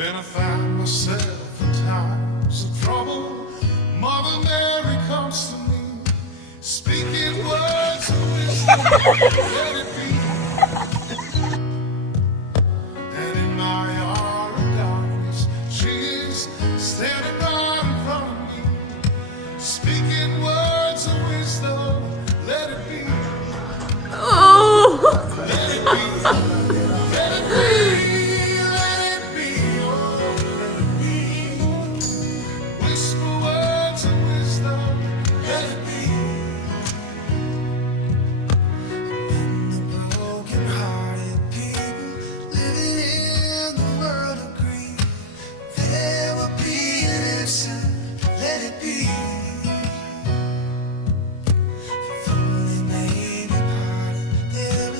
When I find myself in times of trouble, Mother Mary comes to me, speaking words of wisdom.